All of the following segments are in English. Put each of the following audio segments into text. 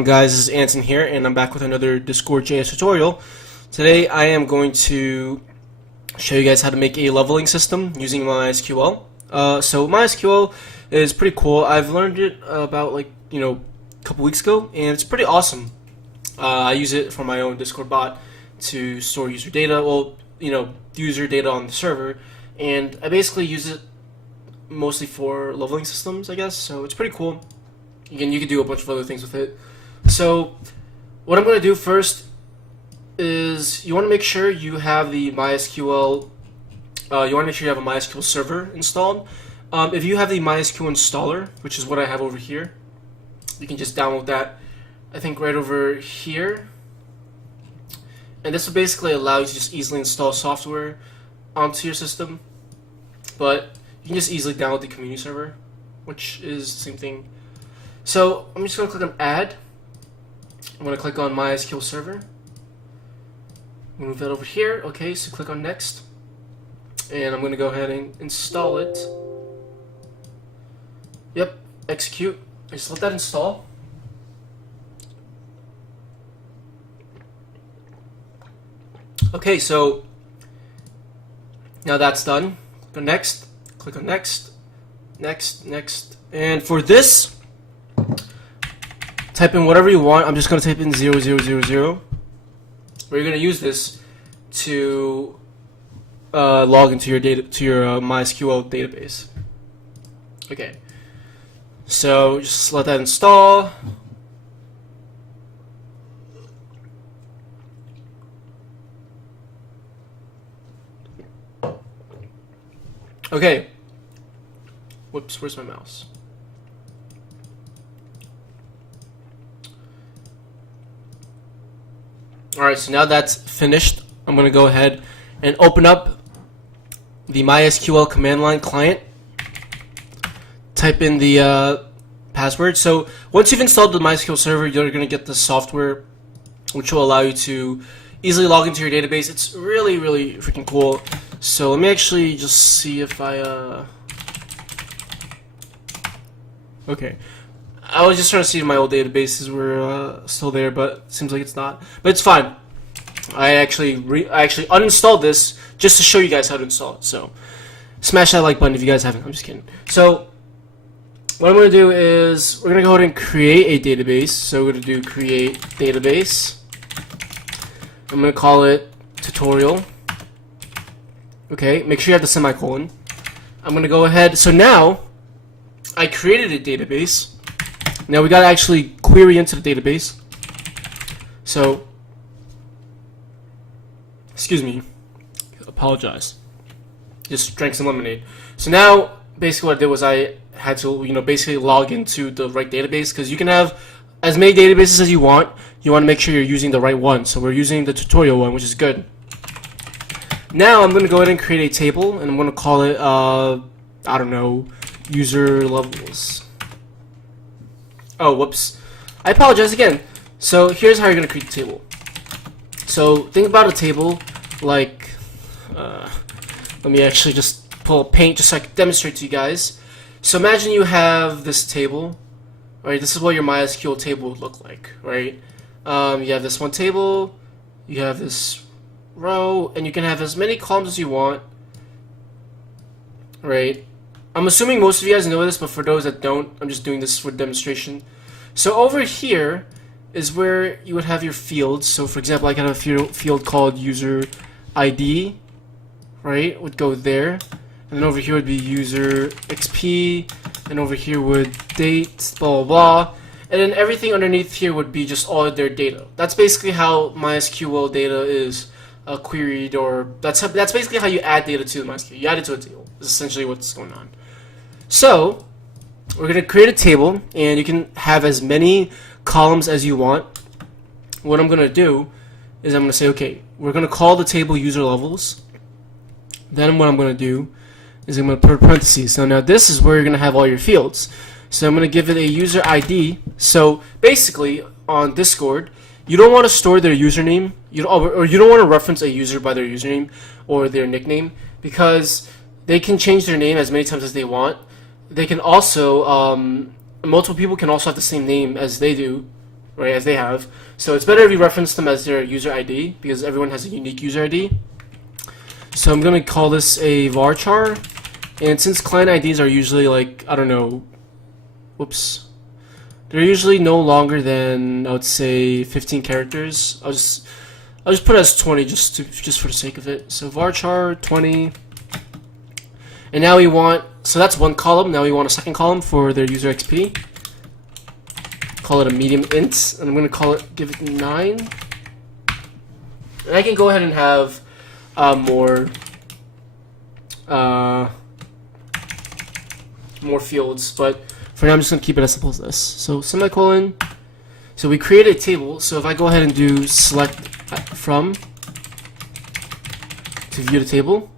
on, guys? This is Anton here, and I'm back with another Discord JS tutorial. Today I am going to show you guys how to make a leveling system using MySQL. So MySQL is pretty cool. I've learned it about a couple weeks ago, and it's pretty awesome. I use it for my own Discord bot to store user data, user data on the server, and I basically use it mostly for leveling systems, I guess. So it's pretty cool. Again, you can do a bunch of other things with it. So what I'm going to do first is you want to make sure you have the MySQL. You want to make sure you have a MySQL server installed. If you have the MySQL installer, which is what I have over here, you can just download that. I think right over here, and this will basically allow you to just easily install software onto your system. But you can just easily download the community server, which is the same thing. So I'm just going to click on Add. I'm going to click on MySQL Server. Move that over here. Okay, so click on Next. And I'm going to go ahead and install it. Yep, execute. Just let that install. Okay, so now that's done. Click on Next. Click on Next. Next, Next. And for this, type in whatever you want. I'm just going to type in 0000. Where you're going to use this to log into your MySQL database. Okay. So just let that install. Okay. Whoops, where's my mouse? Alright, so now that's finished, I'm going to go ahead and open up the MySQL command line client. Type in the password. So once you've installed the MySQL server, you're going to get the software which will allow you to easily log into your database. It's really, really freaking cool. So let me actually just see if I... Okay. I was just trying to see if my old databases were still there, but it seems like it's not. But it's fine. I actually uninstalled this just to show you guys how to install it. So smash that like button if you guys haven't. I'm just kidding. So what I'm going to do is we're going to go ahead and create a database. So we're going to do create database. I'm going to call it tutorial. Okay, make sure you have the semicolon. I'm going to go ahead. So now I created a database. Now we got to actually query into the database. So, excuse me, apologize. Just drank some lemonade. So now, basically what I did was I had to, basically log into the right database, because you can have as many databases as you want. You want to make sure you're using the right one. So we're using the tutorial one, which is good. Now I'm going to go ahead and create a table, and I'm going to call it, I don't know, user levels. Oh, whoops. I apologize again. So here's how you're going to create the table. So think about a table like, let me actually just pull up Paint just so I can demonstrate to you guys. So imagine you have this table, right? This is what your MySQL table would look like, right? You have this one table, you have this row, and you can have as many columns as you want, right? I'm assuming most of you guys know this, but for those that don't, I'm just doing this for demonstration. So over here is where you would have your fields. So for example, I can have a field called user ID, right? Would go there. And then over here would be user XP, and over here would date, blah, blah, blah. And then everything underneath here would be just all of their data. That's basically how MySQL data is queried, or that's basically how you add data to the MySQL. You add it to a table. Is essentially what's going on. So we're going to create a table, and you can have as many columns as you want. What I'm going to do is I'm going to say, okay, we're going to call the table user levels. Then what I'm going to do is I'm going to put parentheses. So now this is where you're going to have all your fields. So I'm going to give it a user ID. So basically on Discord, you don't want to store their username, or you don't want to reference a user by their username or their nickname, because they can change their name as many times as they want. They can also, multiple people can also have the same name as they do, right, as they have. So it's better if you reference them as their user ID because everyone has a unique user ID. So I'm going to call this a varchar, and since client IDs are usually like, I don't know, whoops, they're usually no longer than, I would say, 15 characters. I'll just put it as 20 just for the sake of it. So varchar 20, and now we want, so that's one column. Now we want a second column for their user XP. Call it a medium int, and I'm going to give it 9. And I can go ahead and have more fields, but for now I'm just going to keep it as simple as this. So semicolon. So we create a table. So if I go ahead and do select from to view the table,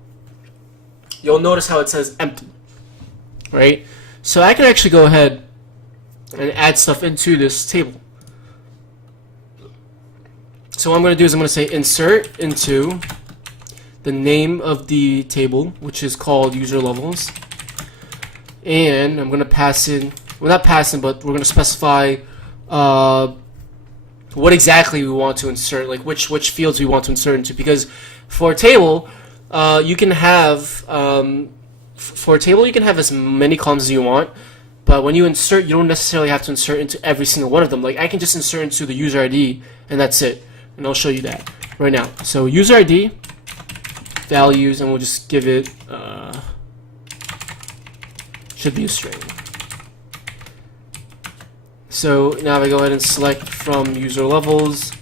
you'll notice how it says empty, right? So I can actually go ahead and add stuff into this table. So what I'm going to do is I'm going to say insert into the name of the table, which is called user levels, and I'm going to pass in, well, not pass in, but we're going to specify what exactly we want to insert, like which fields we want to insert into, because for a table you can have as many columns as you want, but when you insert, you don't necessarily have to insert into every single one of them. Like I can just insert into the user ID and that's it, and I'll show you that right now. So user ID values, and we'll just give it should be a string. So now if I go ahead and select from user levels,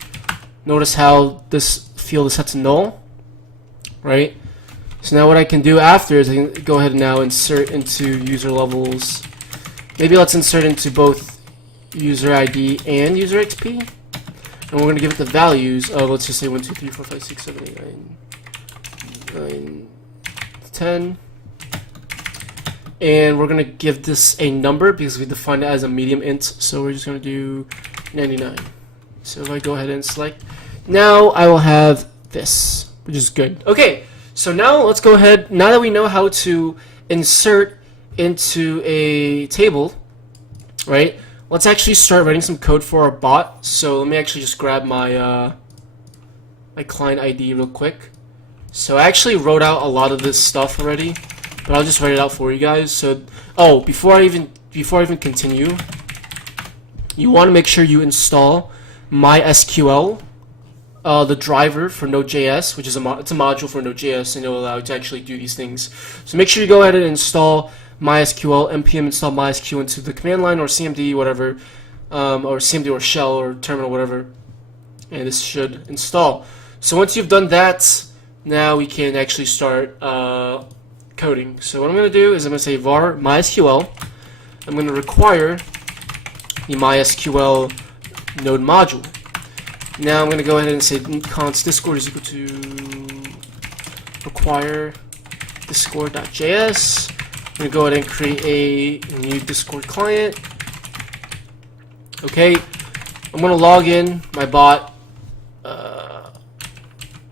notice how this field is set to null, right? So now what I can do after is I can go ahead and now insert into user levels. Maybe let's insert into both user ID and user XP, and we're going to give it the values of, let's just say 1, 2, 3, 4, 5, 6, 7, 8, 9, 10. And we're going to give this a number because we defined it as a medium int, so we're just going to do 99. So if I go ahead and select, now I will have this, which is good. Okay, so now let's go ahead, now that we know how to insert into a table, right, let's actually start writing some code for our bot. So let me actually just grab my my client ID real quick. So I actually wrote out a lot of this stuff already, but I'll just write it out for you guys. So, oh, before I even continue, you want to make sure you install MySQL, the driver for Node.js, which is it's a module for Node.js, and it will allow you to actually do these things. So make sure you go ahead and install MySQL, npm install MySQL into the command line or CMD, whatever, or CMD or shell or terminal, whatever, and this should install. So once you've done that, now we can actually start coding. So what I'm going to do is I'm going to say var MySQL. I'm going to require the MySQL node module. Now I'm going to go ahead and say const discord is equal to require discord.js. I'm going to go ahead and create a new Discord client. Okay, I'm going to log in my bot.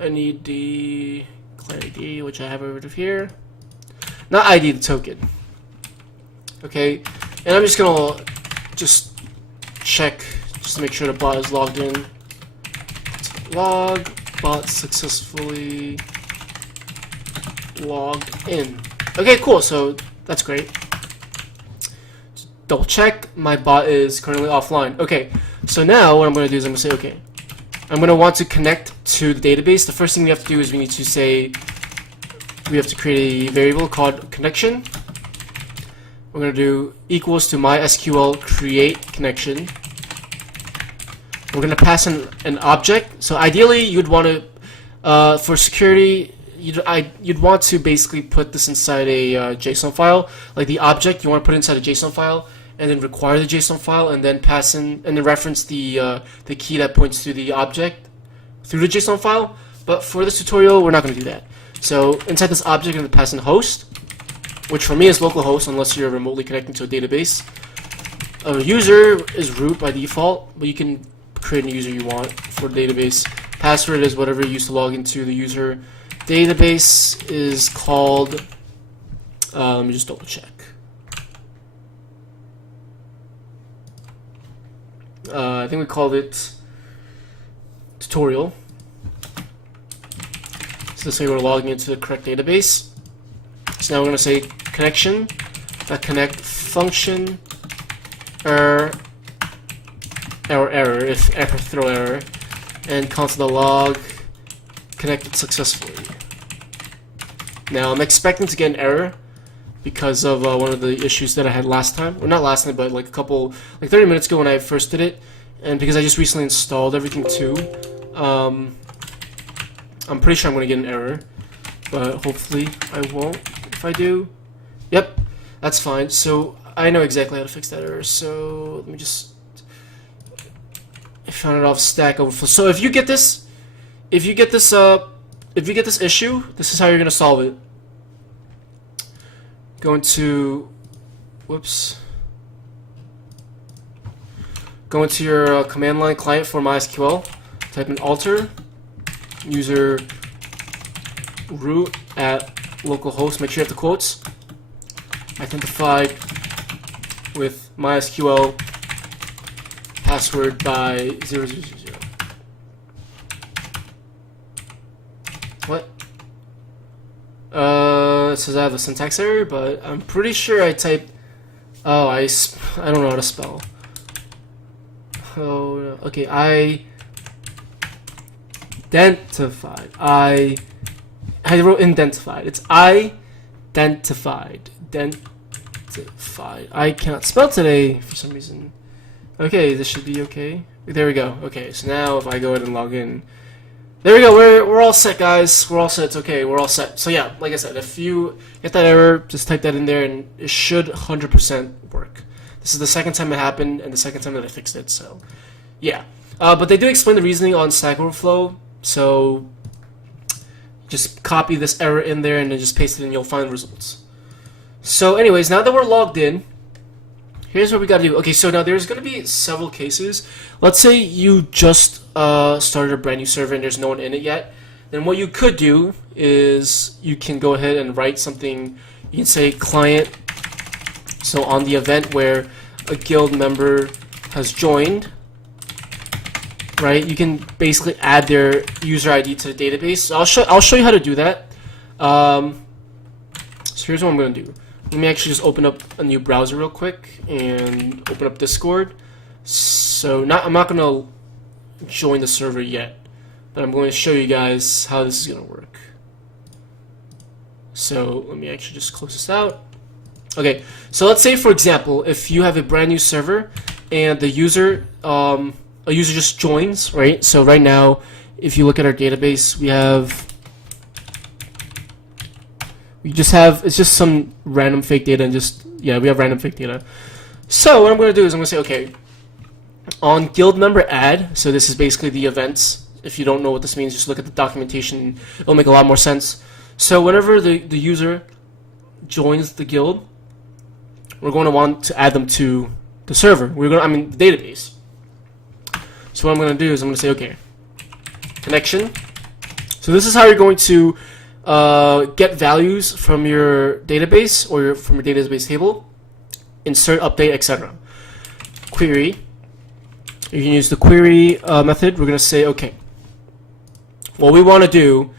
I need the client ID, which I have over here. Not ID, the token. Okay, and I'm just going to check just to make sure the bot is logged in. Log, bot successfully logged in. Okay, cool, so that's great. Just double check, my bot is currently offline. Okay, so now what I'm going to do is I'm going to say, okay, I'm going to want to connect to the database. The first thing we have to do is we need to say, we have to create a variable called connection. We're going to do equals to MySQL create connection. We're going to pass in an object. So ideally, you'd want to, for security, you'd want to basically put this inside a JSON file. Like the object, you want to put it inside a JSON file, and then require the JSON file, and then pass in, and then reference the key that points to the object through the JSON file. But for this tutorial, we're not going to do that. So inside this object, I'm going to pass in host, which for me is localhost unless you're remotely connecting to a database. A user is root by default, but you can create a user you want for the database. Password is whatever you use to log into the user. Database is called, let me just double check. I think we called it tutorial. So this way we're logging into the correct database. So now we're going to say connection, connect function, error, if ever throw error, and console log connected successfully. Now I'm expecting to get an error because of one of the issues that I had last time, or not last time, but like 30 minutes ago when I first did it, and because I just recently installed everything too. I'm pretty sure I'm going to get an error, but hopefully I won't. If I do, yep, that's fine. So I know exactly how to fix that error. So let me just, I found it off Stack Overflow. So if you get this issue, this is how you're going to solve it. Go into, go into your command line client for MySQL. Type in alter user root at localhost. Make sure you have the quotes. Identified with MySQL password by 0000. What? It says I have a syntax error, but I'm pretty sure I typed. Oh, I don't know how to spell. Oh, no. Okay, identified. I wrote indentified. It's identified. Identified. I cannot spell today for some reason. Okay, this should be okay. There we go. Okay, so now if I go ahead and log in, there we go. We're all set, guys. We're all set. It's okay. We're all set. So yeah, like I said, if you get that error, just type that in there, and it should 100% work. This is the second time it happened, and the second time that I fixed it. So yeah, but they do explain the reasoning on Stack Overflow. So just copy this error in there and then just paste it in, you'll find results. So anyways, now that we're logged in, here's what we gotta do. Okay, so now there's gonna be several cases. Let's say you just started a brand new server and there's no one in it yet. Then what you could do is you can go ahead and write something. You can say client. So on the event where a guild member has joined, right? You can basically add their user ID to the database. So I'll show you how to do that. So here's what I'm going to do. Let me actually just open up a new browser real quick and open up Discord. So I'm not going to join the server yet, but I'm going to show you guys how this is going to work. So let me actually just close this out. Okay, so let's say for example, if you have a brand new server and the user, a user just joins, right? So right now, if you look at our database, it's just some random fake data and we have random fake data. So what I'm going to do is I'm going to say, okay, on guild member add, so this is basically the events. If you don't know what this means, just look at the documentation. It'll make a lot more sense. So whenever the user joins the guild, we're going to want to add them to the server. The database. So what I'm going to do is I'm going to say, okay, connection. So this is how you're going to get values from your database or from your database table, insert, update, etc. Query. You can use the query method. We're going to say, okay, what we want to do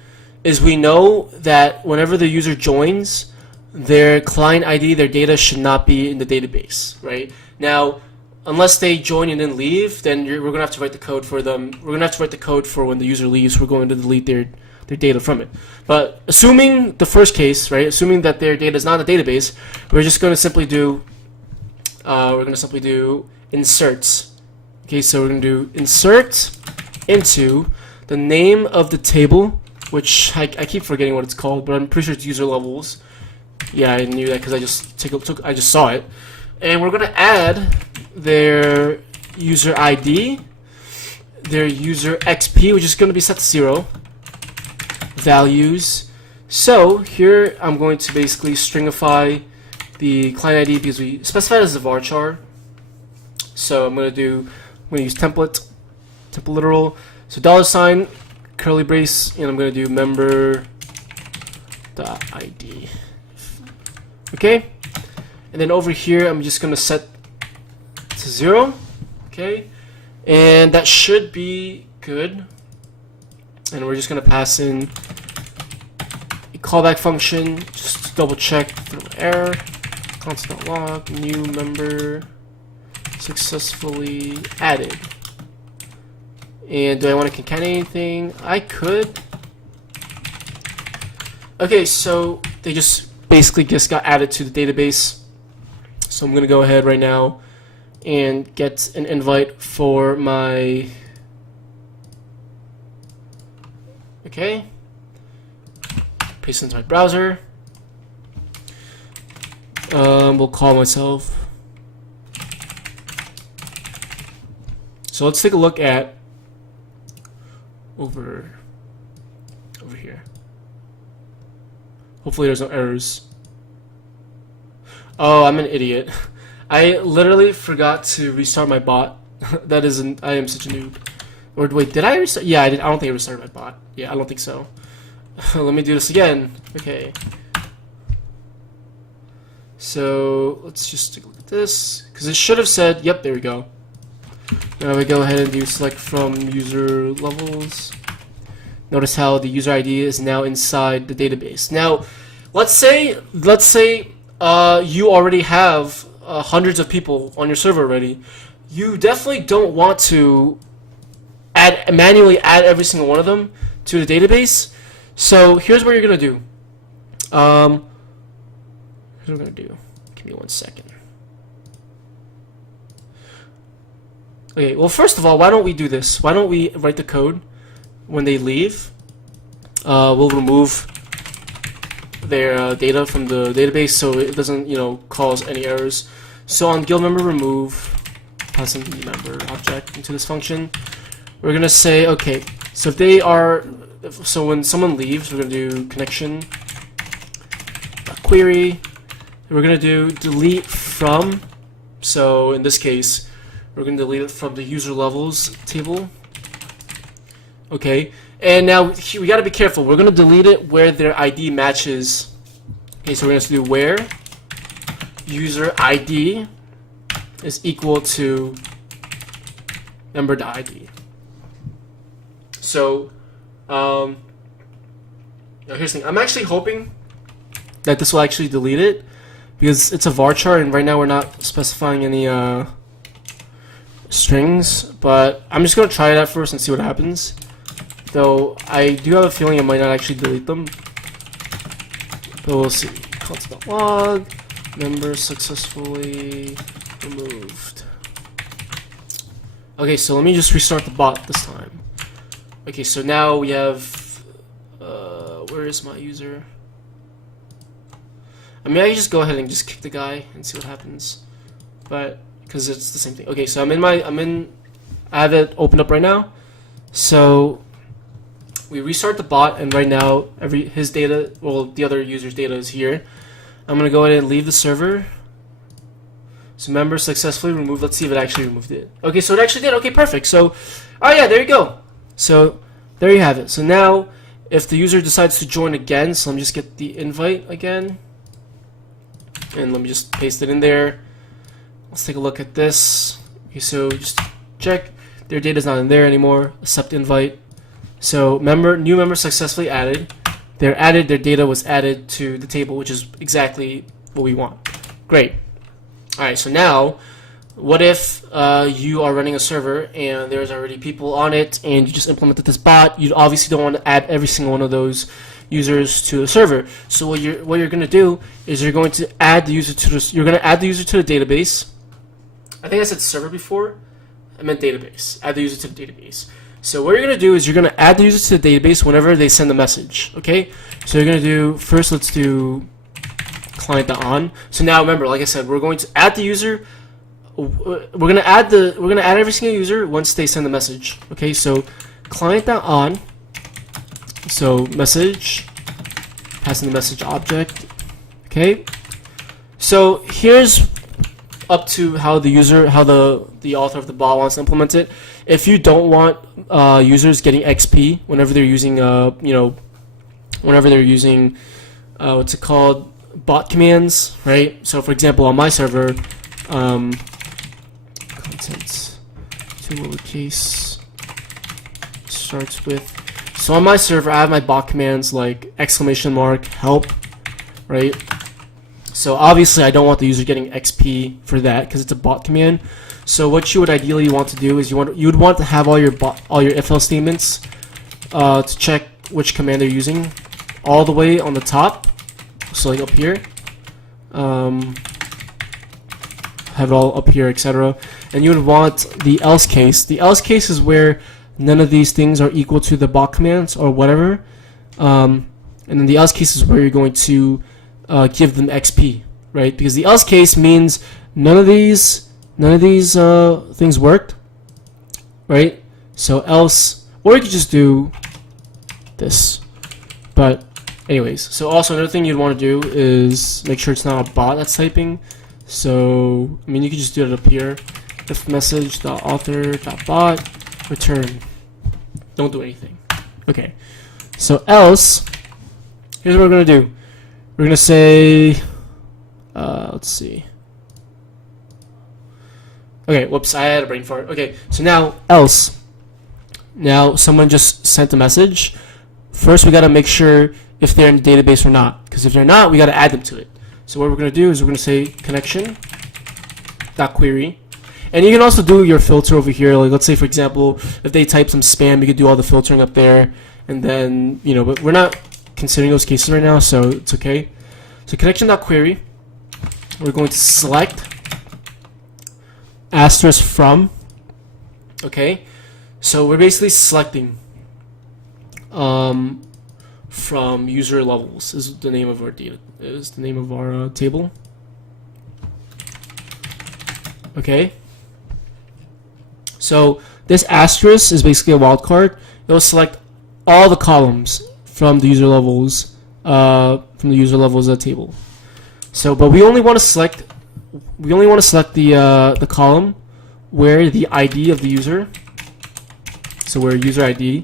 is we know that whenever the user joins, their client ID, their data should not be in the database, right? Now, unless they join and then leave, then we're going to have to write the code for them. We're going to have to write the code for when the user leaves. We're going to delete their data from it. But assuming the first case, right? Assuming that their data is not in the database, we're just going to simply do inserts. Okay, so we're going to do insert into the name of the table, which I keep forgetting what it's called, but I'm pretty sure it's user levels. Yeah, I knew that because I just saw it. And we're going to add their user ID, their user XP, which is going to be set to 0, values. So here I'm going to basically stringify the client ID because we specified as a varchar. So I'm going to use template literal. So $, curly brace, and I'm going to do member.id. Okay, and then over here I'm just going to set to 0. Okay, And that should be good. And we're just going to pass in a callback function just to double check through error. Constant.log new member successfully added. And do I want to concatenate anything? I could. Okay, so they just basically just got added to the database. So I'm going to go ahead right now and get an invite for my... Okay. Paste it into my browser. We'll call myself. So let's take a look at over here. Hopefully there's no errors. Oh, I'm an idiot. I literally forgot to restart my bot. That isn't. I am such a noob. Or wait, did I restart? Yeah, I did. I don't think I restarted my bot. Yeah, I don't think so. Let me do this again. Okay. So let's just take a look at this, because it should have said, yep, there we go. Now we go ahead and do select from user levels. Notice how the user ID is now inside the database. Now, let's say you already have hundreds of people on your server already. You definitely don't want to manually add every single one of them to the database. So here's what you're gonna do. Here's what we're gonna do. Give me 1 second. Okay, well, first of all, why don't we do this? Why don't we write the code when they leave? We'll remove their data from the database so it doesn't, cause any errors. So on guild member remove, pass in the member object into this function. We're gonna say, okay, so if they are, so when someone leaves, we're gonna do connection query. We're gonna do delete from. So in this case, we're going to delete it from the user levels table. Okay, and now we got to be careful. We're going to delete it where their ID matches. Okay, so we're going to do where user ID is equal to member.id. So, now here's the thing. I'm actually hoping that this will actually delete it, because it's a varchar, and right now we're not specifying any strings, but I'm just gonna try that first and see what happens. Though I do have a feeling I might not actually delete them, but we'll see. Constant.log member successfully removed. Okay, so let me just restart the bot this time. Okay, so now we have where is my user? I mean, I can just go ahead and just kick the guy and see what happens, but because it's the same thing. Okay, so I have it opened up right now. So we restart the bot, and right now his data, well, the other user's data is here. I'm gonna go ahead and leave the server. So member successfully removed. Let's see if it actually removed it. Okay, so it actually did. Okay, perfect. So, oh yeah, there you go. So there you have it. So now, if the user decides to join again, so let me just get the invite again, and let me just paste it in there. Let's take a look at this. Okay, so just check. Their data is not in there anymore. Accept invite. So new member successfully added. They're added. Their data was added to the table, which is exactly what we want. Great. All right. So now, what if you are running a server and there's already people on it, and you just implemented this bot? You obviously don't want to add every single one of those users to the server. So what you're going to do is you're going to add the user to the database. I think I said server before. I meant database. Add the user to the database. So what you're going to do is you're going to add the user to the database whenever they send a message. Okay? So you're going to do, first let's do client.on. So now remember, like I said, we're going to add the user. We're going to add every single user once they send the message. Okay? So client.on. So message, passing the message object. Okay? So here's up to how the author of the bot wants to implement it. If you don't want users getting XP whenever they're using what's it called, bot commands, right? So for example, on my server, contents to lowercase starts with. So on my server, I have my bot commands like exclamation mark help, right? So obviously I don't want the user getting XP for that because it's a bot command. So what you would ideally want to do is you would want to have all your if-else statements to check which command they're using all the way on the top. So like up here, have it all up here, etc. And you would want the else case. The else case is where none of these things are equal to the bot commands or whatever. And then the else case is where you're going to give them XP, right? Because the else case means none of these things worked, right? So else, or you could just do this. But anyways, so also another thing you'd want to do is make sure it's not a bot that's typing. So I mean, you could just do it up here. If message.author.bot return. Don't do anything. Okay. So else, here's what we're gonna do. We're gonna say, let's see. Okay, whoops, I had a brain fart. Okay, so now else. Now someone just sent a message. First, we gotta make sure if they're in the database or not. Because if they're not, we gotta add them to it. So what we're gonna do is we're gonna say connection.query. And you can also do your filter over here. Like let's say for example, if they type some spam, you could do all the filtering up there. And then, you know, but we're not considering those cases right now, so it's okay. So connection.query, we're going to select asterisk from. Okay, so we're basically selecting from user levels is the name of our table. Okay, so this asterisk is basically a wildcard. It will select all the columns from the user levels of the table. So, but we only want to select the column where the ID of the user, so where user ID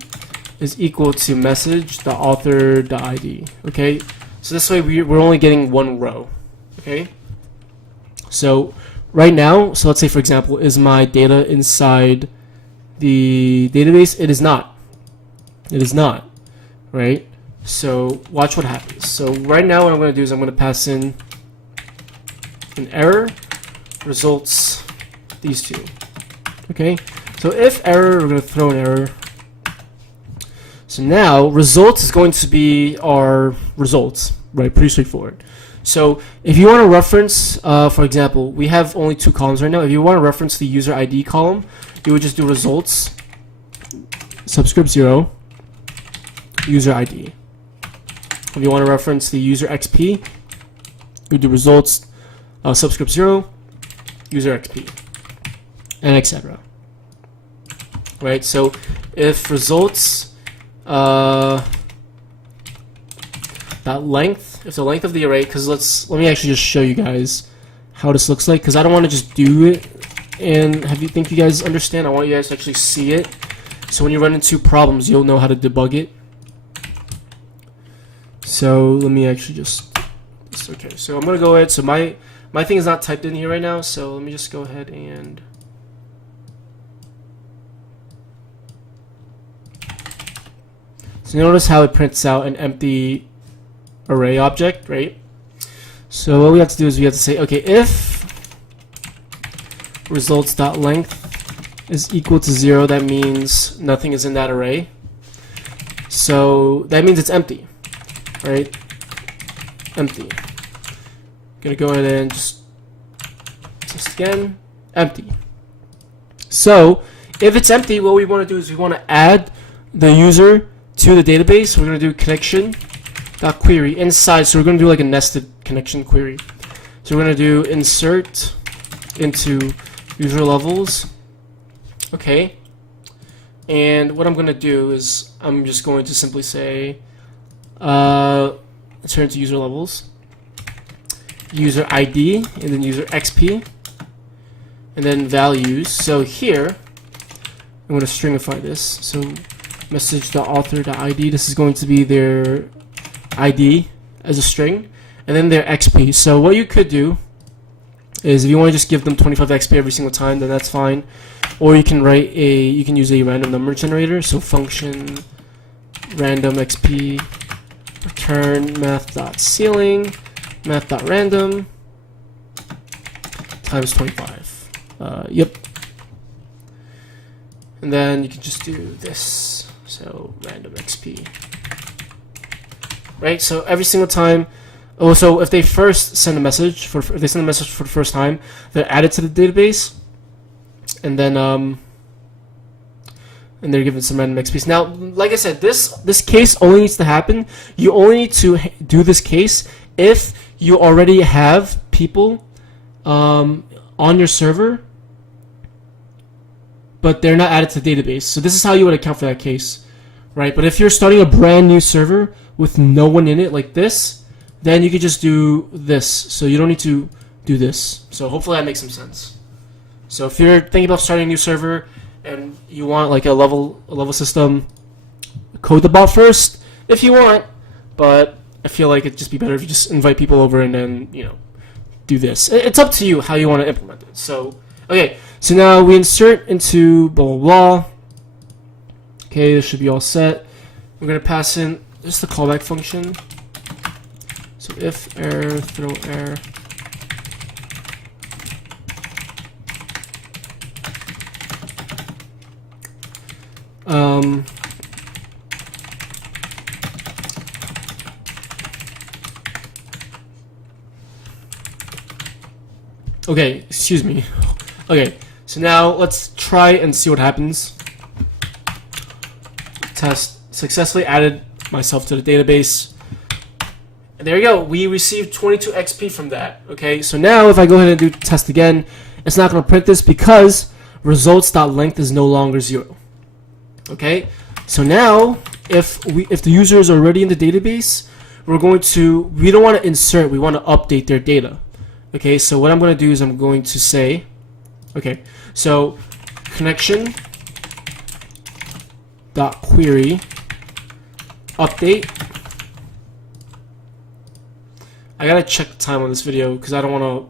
is equal to message.author.id. Okay, so this way we're only getting one row. Okay, so right now, so let's say for example, is my data inside the database? It is not. It is not. Right? So watch what happens. So right now what I'm going to do is I'm going to pass in an error, results, these two. Okay? So if error, we're going to throw an error. So now results is going to be our results, right? Pretty straightforward. So if you want to reference, for example, we have only two columns right now. If you want to reference the user ID column, you would just do results, subscript 0, user ID. If you want to reference the user XP, you do results, subscript 0, user XP, and etc. Right? So if results that length, if the length of the array, because let me actually just show you guys how this looks like, because I don't want to just do it and think you guys understand. I want you guys to actually see it, so when you run into problems, you'll know how to debug it. So let me actually okay, so I'm gonna go ahead. So my thing is not typed in here right now, so let me just go ahead and so notice how it prints out an empty array object, right? So what we have to do is we have to say, okay, if results.length is equal to 0, that means nothing is in that array. So that means it's empty. Right? Empty. Gonna go ahead and just again, empty. So if it's empty, what we want to do is we want to add the user to the database. We're gonna do connection.query inside. So we're gonna do like a nested connection query. So we're gonna do insert into user levels. Okay. And what I'm gonna do is I'm just going to simply say turn to user levels, user ID, and then user XP, and then values. So here I'm going to stringify this. So message.author.id, this is going to be their ID as a string, and then their XP. So what you could do is if you want to just give them 25 XP every single time, then that's fine. or you can use a random number generator. So function random xp return math.ceiling math.random times 25. Yep. And then you can just do this. So random xp. Right. So every single time. Oh, so if they first send a message for the first time, they're added to the database, and then and they're given some random XP. Now, like I said, this case only needs to happen. You only need to do this case if you already have people on your server, but they're not added to the database. So this is how you would account for that case, right? But if you're starting a brand new server with no one in it, like this, then you could just do this. So you don't need to do this. So hopefully that makes some sense. So if you're thinking about starting a new server and you want like a level system, code the bot first if you want. But I feel like it'd just be better if you just invite people over and then, you know, do this. It's up to you how you want to implement it. So okay, so now we insert into blah blah blah. Okay, this should be all set. We're gonna pass in just the callback function. So if error, throw error. Okay, excuse me. Okay, so now let's try and see what happens. Test successfully added myself to the database. And there you go. We received 22 XP from that. Okay, so now if I go ahead and do test again, it's not going to print this because results.length is no longer 0. Okay, so now if the user is already in the database, we don't want to insert, we want to update their data. Okay, so what I'm going to do is I'm going to say, okay, so connection dot query update. I gotta check the time on this video because I don't want to.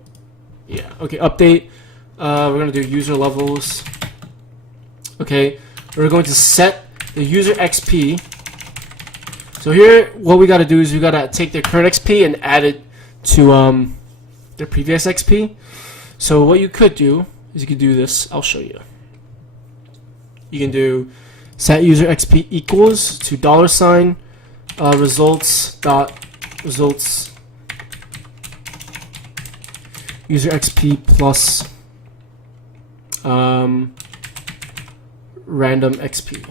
Yeah. Okay. Update. We're gonna do user levels. Okay. We're going to set the user XP. So here, what we gotta do is we gotta take their current XP and add it to their previous XP. So what you could do is you could do this. I'll show you. You can do set user XP equals to $ results user XP plus random XP.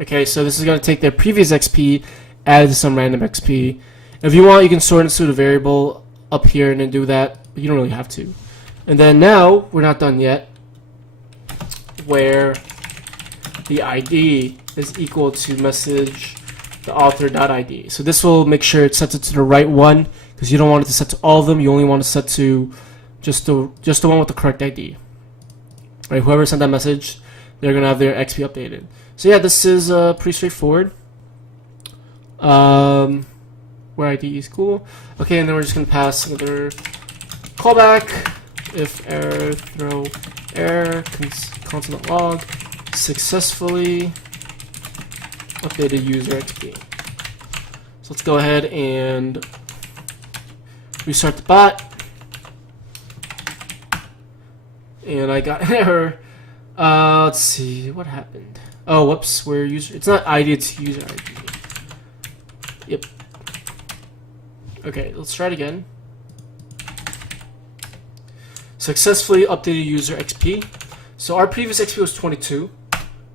Okay, so this is going to take their previous XP, add to some random XP. If you want, you can store it into the variable up here and then do that, but you don't really have to. And then now, we're not done yet, where the ID is equal to message the author.id. So this will make sure it sets it to the right one, because you don't want it to set to all of them. You only want to set to just the one with the correct ID. Right? Whoever sent that message, they're gonna have their XP updated. So yeah, this is pretty straightforward. Where ID is cool. Okay, and then we're just gonna pass another callback. If error, throw error, console.log successfully updated user XP. So let's go ahead and restart the bot. And I got an error. Let's see what happened. Oh, whoops. Where user? It's not ID. It's user ID. Yep. Okay, let's try it again. Successfully updated user XP. So our previous XP was 22.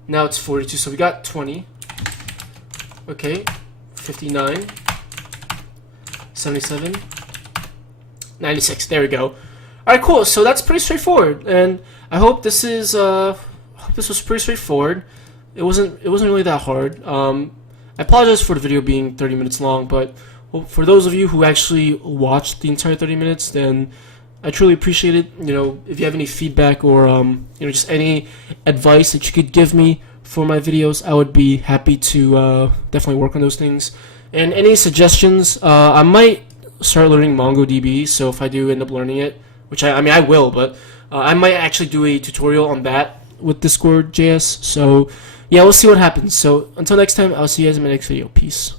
Now it's 42. So we got 20. Okay, 59, 77, 96. There we go. All right, cool. So that's pretty straightforward, and I hope this is this was pretty straightforward. It wasn't really that hard. I apologize for the video being 30 minutes long, but for those of you who actually watched the entire 30 minutes, then I truly appreciate it. You know, if you have any feedback or you know, just any advice that you could give me for my videos, I would be happy to definitely work on those things. And any suggestions, I might start learning MongoDB. So if I do end up learning it, which I mean I will, but I might actually do a tutorial on that with Discord.js. So yeah, we'll see what happens. So until next time, I'll see you guys in my next video. Peace.